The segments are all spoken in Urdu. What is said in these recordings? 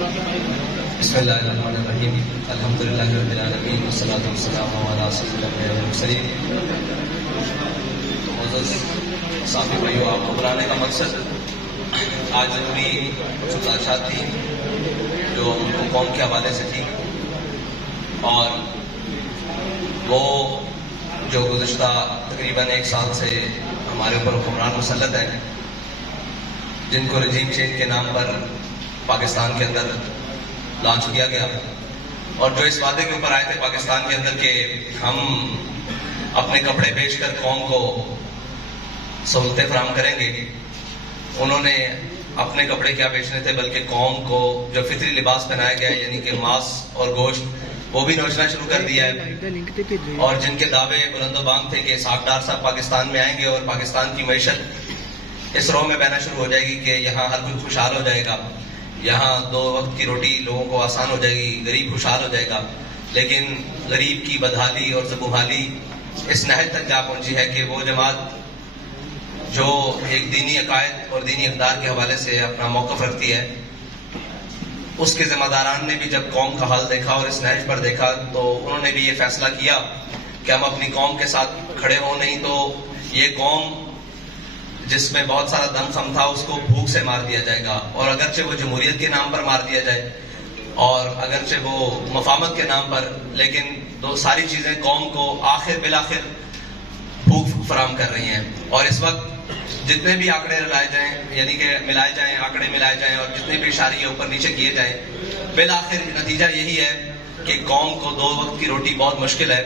بسم اللہ الرحمن الرحیم الحمدللہ رب العالمین والصلاۃ والسلام علی سید الانبیاء والمرسلین. معزز ساتھی بھائیو، آپ کو بلانے کا مقصد آج ضروری گزارشات تھی جو ان کو قوم کے حوالے سے تھی، اور وہ جو گزشتہ تقریباً 1 سال سے ہمارے اوپر حکمران مسلط ہیں، جن کو رجیم چینج کے نام پر پاکستان کے اندر لانچ کیا گیا، اور جو اس وعدے کے اوپر آئے تھے پاکستان کے اندر کہ ہم اپنے کپڑے بیچ کر قوم کو سہولتیں فراہم کریں گے. انہوں نے اپنے کپڑے کیا بیچنے تھے بلکہ قوم کو جو فطری لباس پہنایا گیا یعنی کہ ماس اور گوشت وہ بھی نوچنا شروع کر دیا ہے. اور جن کے دعوے بلند و بانگ تھے کہ اسحاق ڈار صاحب پاکستان میں آئیں گے اور پاکستان کی معیشت اس رو میں بہنا شروع ہو جائے گی کہ یہاں ہر کوئی خوشحال ہو جائے گا، یہاں 2 وقت کی روٹی لوگوں کو آسان ہو جائے گی، غریب خوشحال ہو جائے گا. لیکن غریب کی بدحالی اور زبوحالی اس نہج تک جا پہنچی ہے کہ وہ جماعت جو ایک دینی عقائد اور دینی اقدار کے حوالے سے اپنا موقف رکھتی ہے، اس کے ذمہ داران نے بھی جب قوم کا حال دیکھا اور اس نہج پر دیکھا تو انہوں نے بھی یہ فیصلہ کیا کہ ہم اپنی قوم کے ساتھ کھڑے ہوں، نہیں تو یہ قوم جس میں بہت سارا دم خم تھا اس کو بھوک سے مار دیا جائے گا. اور اگرچہ وہ جمہوریت کے نام پر مار دیا جائے اور اگرچہ وہ مفاہمت کے نام پر، لیکن ساری چیزیں قوم کو بالآخر بھوک فراہم کر رہی ہیں. اور اس وقت جتنے بھی آنکڑے لائے جائیں یعنی کہ ملائے جائیں، آنکڑے ملائے جائیں اور جتنے بھی اشاریے اوپر نیچے کیے جائیں، بالآخر نتیجہ یہی ہے کہ قوم کو 2 وقت کی روٹی بہت مشکل ہے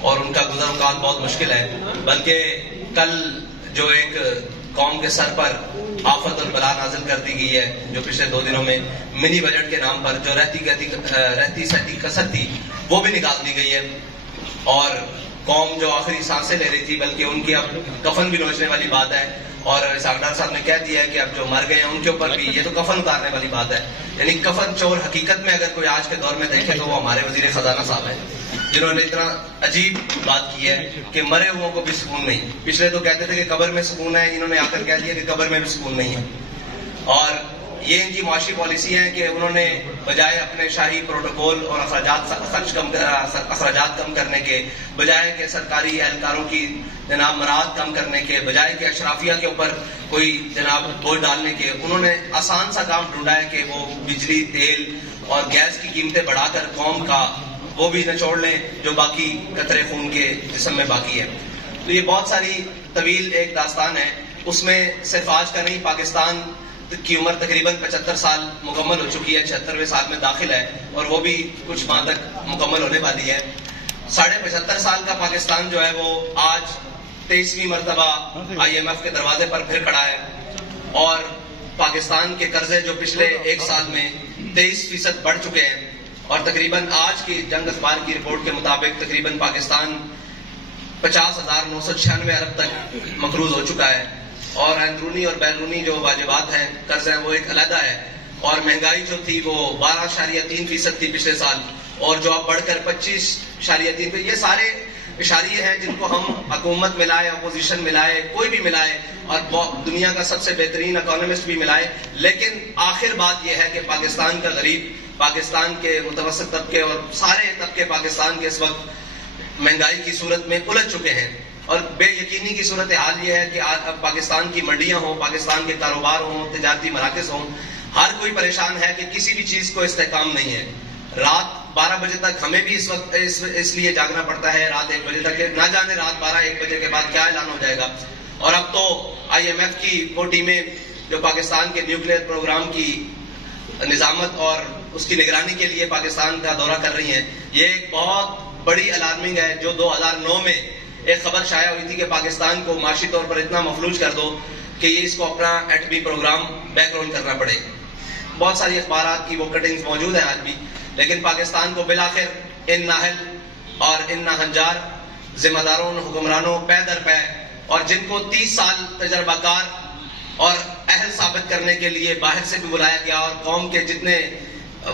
اور ان کا گزر اوقات بہت مشکل ہے. بلکہ کل جو ایک قوم کے سر پر آفت اور بلا نازل کر دی گئی ہے، جو پچھلے 2 دنوں میں منی بجٹ کے نام پر جو رہتی سہتی کسر تھی وہ بھی نکال دی گئی ہے. اور قوم جو آخری سانسیں لے رہی تھی بلکہ ان کی اب کفن بھی نوچنے والی بات ہے. اور اسحاق ڈار صاحب نے کہہ دیا ہے کہ اب جو مر گئے ہیں ان کے اوپر بھی یہ تو کفن اتارنے والی بات ہے. یعنی کفن چور حقیقت میں اگر کوئی آج کے دور میں دیکھے تو وہ ہمارے وزیر خزانہ صاحب ہیں، جنہوں نے اتنا عجیب بات کی ہے کہ مرے ہوں کو بھی سکون نہیں. پچھلے تو کہتے تھے کہ قبر میں سکون ہے، انہوں نے آ کر کہہ دیا کہ قبر میں بھی سکون نہیں ہے. اور یہ ان کی معاشی پالیسی ہے کہ انہوں نے بجائے اپنے شاہی پروٹوکول اور اخراجات کم کرنے کے، بجائے کہ سرکاری اہلکاروں کی جناب مراد کم کرنے کے، بجائے کہ اشرافیہ کے اوپر کوئی جناب بوجھ ڈالنے کے، انہوں نے آسان سا کام ڈھونڈا ہے کہ وہ بجلی، تیل اور گیس کی قیمتیں بڑھا کر قوم کا وہ بھی نچوڑ لیں جو باقی قطرے خون کے جسم میں باقی ہے. تو یہ بہت ساری طویل ایک داستان ہے. اس میں صرف آج کا نہیں، پاکستان کی عمر تقریباً 75 سال مکمل ہو چکی ہے، 76ویں سال میں داخل ہے اور وہ بھی کچھ ماہ تک مکمل ہونے والی ہے. 75.5 سال کا پاکستان جو ہے وہ آج 23ویں مرتبہ IMF کے دروازے پر پھر کھڑا ہے. اور پاکستان کے قرضے جو پچھلے 1 سال میں 23% بڑھ چکے ہیں، اور تقریباً آج کی جنگ اخبار کی رپورٹ کے مطابق تقریباً پاکستان 50,996 ارب تک مقروض ہو چکا ہے. اور اندرونی اور بیرونی جو واجبات ہیں، قرض ہیں، وہ ایک علیحدہ ہے. اور مہنگائی جو تھی وہ 12.3% تھی پچھلے سال، اور جو اب بڑھ کر 25.3%. یہ سارے اشاریے ہیں جن کو ہم حکومت ملائے، اپوزیشن ملائے، کوئی بھی ملائے اور دنیا کا سب سے بہترین اکانومسٹ بھی ملائے، لیکن آخر بات یہ ہے کہ پاکستان کا غریب، پاکستان کے متوسط طبقے اور سارے طبقے پاکستان کے اس وقت مہنگائی کی صورت میں الجھ چکے ہیں. اور بے یقینی کی صورتحال یہ ہے کہ پاکستان کی منڈیاں ہوں، پاکستان کے کاروبار ہوں، تجارتی مراکز ہوں، ہر کوئی پریشان ہے کہ کسی بھی چیز کو استحکام نہیں ہے. رات 12 بجے تک ہمیں بھی اس وقت اس لیے جاگنا پڑتا ہے، رات 1 بجے تک، نہ جانے رات 12-1 بجے کے بعد کیا اعلان ہو جائے گا. اور اب تو IMF کی وہ ٹیمیں جو پاکستان کے نیوکلیئر پروگرام کی نظامت اور اس کی نگرانی کے لیے پاکستان کا دورہ کر رہی ہیں، یہ ایک بہت بڑی الارمنگ ہے. جو 2009 میں ایک خبر شائع ہوئی تھی کہ پاکستان کو معاشی طور پر اتنا مفلوج کر دو کہ یہ اس کو اپنا ایٹمی پروگرام بیک گراؤنڈ کرنا پڑے. بہت ساری اخبارات کی وہ کٹنگز موجود ہیں آج بھی. لیکن پاکستان کو بالآخر ان نااہل اور ان ناہنجار ذمہ داروں، حکمرانوں پے در پے، اور جن کو 30 سال تجربہ کار اور اہل ثابت کرنے کے لیے باہر سے بھی بلایا گیا، اور قوم کے جتنے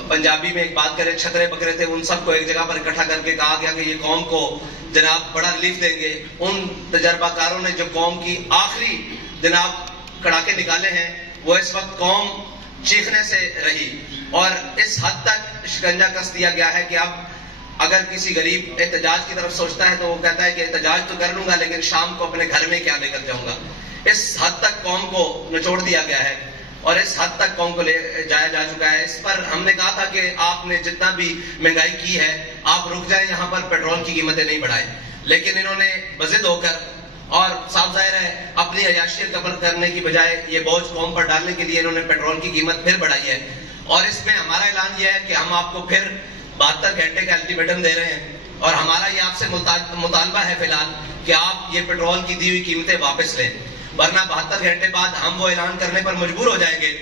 پنجابی میں ایک بات کرے چھترے بکرے تھے ان سب کو ایک جگہ پر اکٹھا کر کے کہا گیا کہ یہ قوم کو جناب بڑا ریلیف دیں گے. ان تجربہ کاروں نے جو قوم کی آخری جناب کڑاکے نکالے ہیں، وہ اس وقت قوم چیخنے سے رہی، اور اس حد تک شکنجہ کس دیا گیا ہے کہ اب اگر کسی غریب احتجاج کی طرف سوچتا ہے تو وہ کہتا ہے کہ احتجاج تو کر لوں گا لیکن شام کو اپنے گھر میں کیا لے کر جاؤں گا. اس حد تک قوم کو نچوڑ دیا گیا ہے اور اس حد تک قوم کو لے جایا جا چکا ہے. اس پر ہم نے کہا تھا کہ آپ نے جتنا بھی مہنگائی کی ہے آپ رک جائیں، یہاں پر پیٹرول کی قیمتیں نہیں بڑھائیں. لیکن انہوں نے بضد ہو کر اور صاف ظاہر ہے اپنی عیاشیت کور کرنے کی بجائے یہ بوجھ قوم پر ڈالنے کے لیے انہوں نے پیٹرول کی قیمت پھر بڑھائی ہے. اور اس میں ہمارا اعلان یہ ہے کہ ہم آپ کو پھر 72 گھنٹے کا الٹیمیٹم دے رہے ہیں اور ہمارا یہ آپ سے مطالبہ ہے فی الحال کہ آپ یہ پیٹرول کی دی ہوئی قیمتیں واپس لیں، ورنہ 72 گھنٹے بعد ہم وہ اعلان کرنے پر مجبور ہو جائیں گے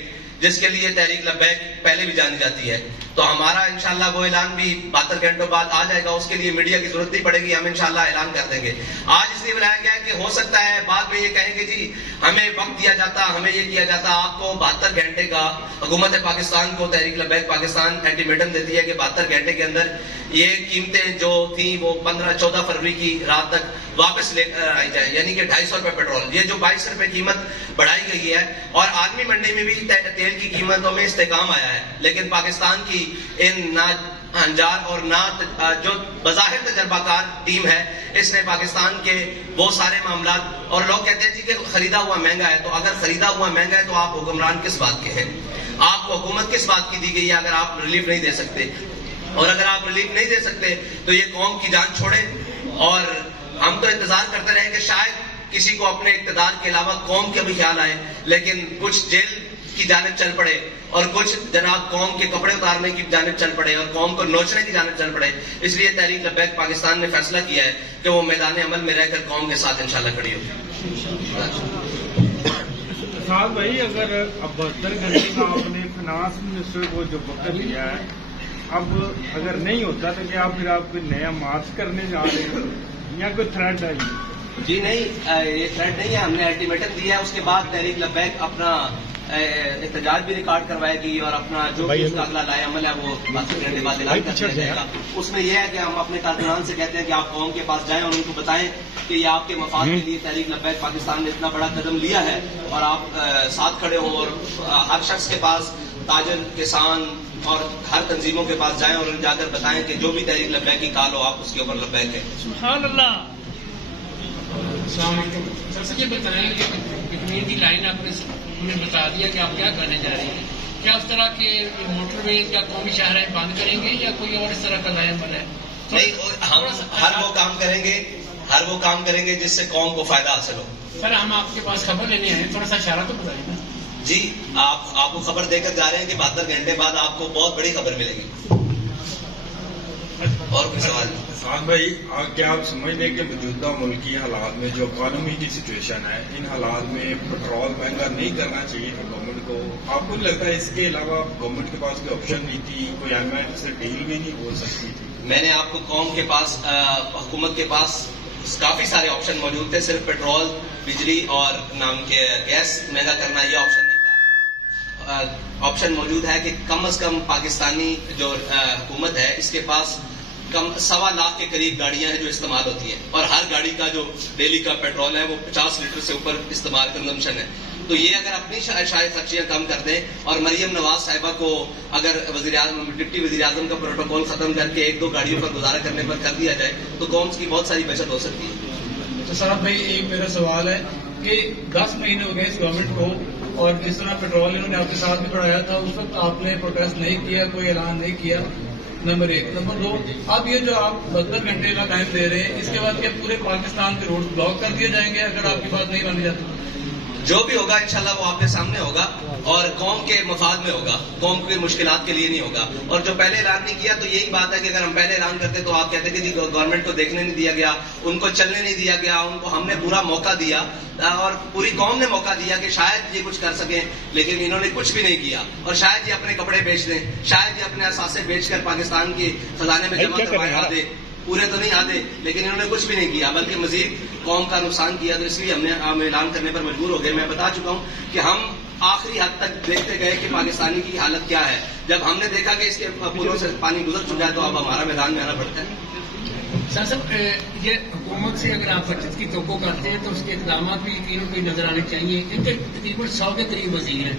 جس کے لیے تحریک لبیک پہلے بھی جانی جاتی ہے. تو ہمارا انشاءاللہ وہ اعلان بھی 72 گھنٹوں بعد آ جائے گا. اس کے لیے میڈیا کی ضرورت نہیں پڑے گی، ہم انشاءاللہ اعلان کر دیں گے. آج اس لیے بلایا گیا ہے کہ ہو سکتا ہے بعد میں یہ کہیں گے جی ہمیں وقت دیا جاتا، ہمیں یہ کیا جاتا. آپ کو 72 گھنٹے کا حکومت پاکستان کو تحریک لبیک پاکستان الٹیمیٹم دیتی ہے کہ 72 گھنٹے کے اندر یہ قیمتیں جو تھیں وہ 15-14 فروری کی رات تک واپس لے کر آئی جائے، یعنی کہ 250 روپے پیٹرول، یہ جو 22 روپے قیمت بڑھائی گئی ہے. اور عالمی منڈی میں بھی تیل کی قیمتوں میں استحکام آیا ہے، لیکن پاکستان کی ان انجار اور جو بظاہر تجربہ کار ٹیم ہے اس نے پاکستان کے وہ سارے معاملات، اور لوگ کہتے ہیں جی کہ خریدا ہوا مہنگا ہے، تو اگر خریدا ہوا مہنگا ہے تو آپ حکمران کس بات کے ہیں؟ آپ کو حکومت کس بات کی دی گئی ہے اگر آپ ریلیف نہیں دے سکتے؟ اور اگر آپ ریلیف نہیں دے سکتے تو یہ قوم کی جان چھوڑے. اور ہم تو انتظار کرتے رہے کہ شاید کسی کو اپنے اقتدار کے علاوہ قوم کے بھی خیال آئے، لیکن کچھ جیل کی جانب چل پڑے اور کچھ جناب قوم کے کپڑے اتارنے کی جانب چل پڑے اور قوم کو نوچنے کی جانب چل پڑے. اس لیے تحریک لبیک پاکستان نے فیصلہ کیا ہے کہ وہ میدان عمل میں رہ کر قوم کے ساتھ انشاءاللہ کھڑی ہوگی. صاحب بھائی، اگر اب 72 گھنٹے کا آپ نے فائنانس منسٹر کو جو وقت دیا ہے، اب اگر نہیں ہوتا تو کیا پھر آپ کوئی نیا مارچ کرنے جا رہے ہیں یا کوئی تھریٹ ہے؟ جی نہیں، یہ تھریٹ نہیں ہے. ہم نے الٹیمیٹم دیا ہے، اس کے بعد تحریک لبیک اپنا احتجاج بھی ریکارڈ کروائے گی اور اپنا جو بھی اس کا اگلا لائے عمل ہے وہ 72 گھنٹے بعد اعلان کر دیا جائے گا. اس میں یہ ہے کہ ہم اپنے کارکنان سے کہتے ہیں کہ آپ قوم کے پاس جائیں اور ان کو بتائیں کہ یہ آپ کے مفاد کے لیے تحریک لبیک پاکستان نے اتنا بڑا قدم لیا ہے اور آپ ساتھ کھڑے ہوں. اور ہر شخص کے پاس، تاجر، کسان اور ہر تنظیموں کے پاس جائیں اور ان جا کر بتائیں کہ جو بھی تحریک لبیک کی کال ہو آپ اس کے اوپر لبیک ہے. سبحان اللہ. السلام علیکم. سر سے یہ بتائیں کہ کتنی کی لائن آپ نے ہمیں بتا دیا کہ آپ کیا کرنے جا رہے ہیں. کیا اس طرح کے موٹر ویز یا قومی شاہراہیں بند کریں گے یا کوئی اور اس طرح کا لائن بنا ہے؟ نہیں، ہم ہر وہ کام کریں گے جس سے قوم کو فائدہ حاصل ہو. سر ہم آپ کے پاس خبر لینے آئے ہیں، تھوڑا سا اشارہ تو بتائیں نا. جی آپ کو خبر دے کر جا رہے ہیں کہ 72 گھنٹے بعد آپ کو بہت بڑی خبر ملے گی. اور کوئی سوال؟ سعد بھائی، کیا آپ سمجھتے ہیں کہ موجودہ ملکی حالات میں جو اکانومی کی سچویشن ہے، ان حالات میں پیٹرول مہنگا نہیں کرنا چاہیے گورنمنٹ کو؟ آپ کو لگتا ہے اس کے علاوہ گورنمنٹ کے پاس کوئی آپشن نہیں تھی، کوئی ایم ایل سے ڈیل بھی نہیں ہو سکتی تھی؟ میں نے آپ کو قوم کے پاس، حکومت کے پاس کافی سارے آپشن موجود تھے. صرف پیٹرول، بجلی اور نام کے گیس مہنگا کرنا یہ آپشن نہیں تھا. آپشن موجود ہے کہ کم از کم پاکستانی جو حکومت ہے اس کے پاس 1.25 لاکھ کے قریب گاڑیاں ہیں جو استعمال ہوتی ہیں اور ہر گاڑی کا جو ڈیلی کا پیٹرول ہے وہ 50 لیٹر سے اوپر استعمال کنزمپشن ہے. تو یہ اگر اپنی شاید خرچیاں کم کر دیں اور مریم نواز صاحبہ کو اگر ڈپٹی وزیر اعظم کا پروٹوکول ختم کر کے 1-2 گاڑیوں پر گزارا کرنے پر کر دیا جائے تو قوم کی بہت ساری بچت ہو سکتی ہے. تو صاحب بھائی ایک میرا سوال ہے کہ 10 مہینے ہو گئے اس گورنمنٹ کو اور جس طرح پیٹرول انہوں نے آپ کے ساتھ بھی بڑھایا تھا اس وقت آپ نے پروٹیسٹ نہیں کیا، کوئی اعلان نہیں کیا. نمبر 1. نمبر 2، اب یہ جو آپ 72 گھنٹے کا ٹائم دے رہے ہیں اس کے بعد کیا پورے پاکستان کے روڈ بلاک کر دیے جائیں گے اگر آپ کی بات نہیں مانی جاتی؟ جو بھی ہوگا انشاءاللہ وہ آپ کے سامنے ہوگا اور قوم کے مفاد میں ہوگا، قوم کی مشکلات کے لیے نہیں ہوگا. اور جو پہلے اعلان نہیں کیا تو یہی بات ہے کہ اگر ہم پہلے اعلان کرتے تو آپ کہتے کہ جی گورنمنٹ کو دیکھنے نہیں دیا گیا، ان کو چلنے نہیں دیا گیا، ان کو ہم نے پورا موقع دیا اور پوری قوم نے موقع دیا کہ شاید یہ کچھ کر سکیں، لیکن انہوں نے کچھ بھی نہیں کیا. اور شاید یہ اپنے کپڑے بیچ دیں، شاید یہ اپنے اثاثے بیچ کر پاکستان کے خزانے میں جمع کروائے آدھے، پورے تو نہیں آدھے، لیکن انہوں نے کچھ بھی نہیں کیا بلکہ مزید قوم کا نقصان کیا. تو اس لیے ہم اعلان کرنے پر مجبور ہو گئے. میں بتا چکا ہوں کہ ہم آخری حد تک دیکھتے گئے کہ پاکستانی کی حالت کیا ہے. جب ہم نے دیکھا کہ اس کے پلوں سے پانی گزر چکا ہے تو اب ہمارا میدان میں آنا پڑتا ہے. صاحب یہ حکومت سے اگر آپ بچت کی توقع کرتے ہیں تو اس کے اقدامات بھی یقیناً کوئی نظر آنے چاہیے. ان کے تقریباً 100 کے قریب وزیر ہیں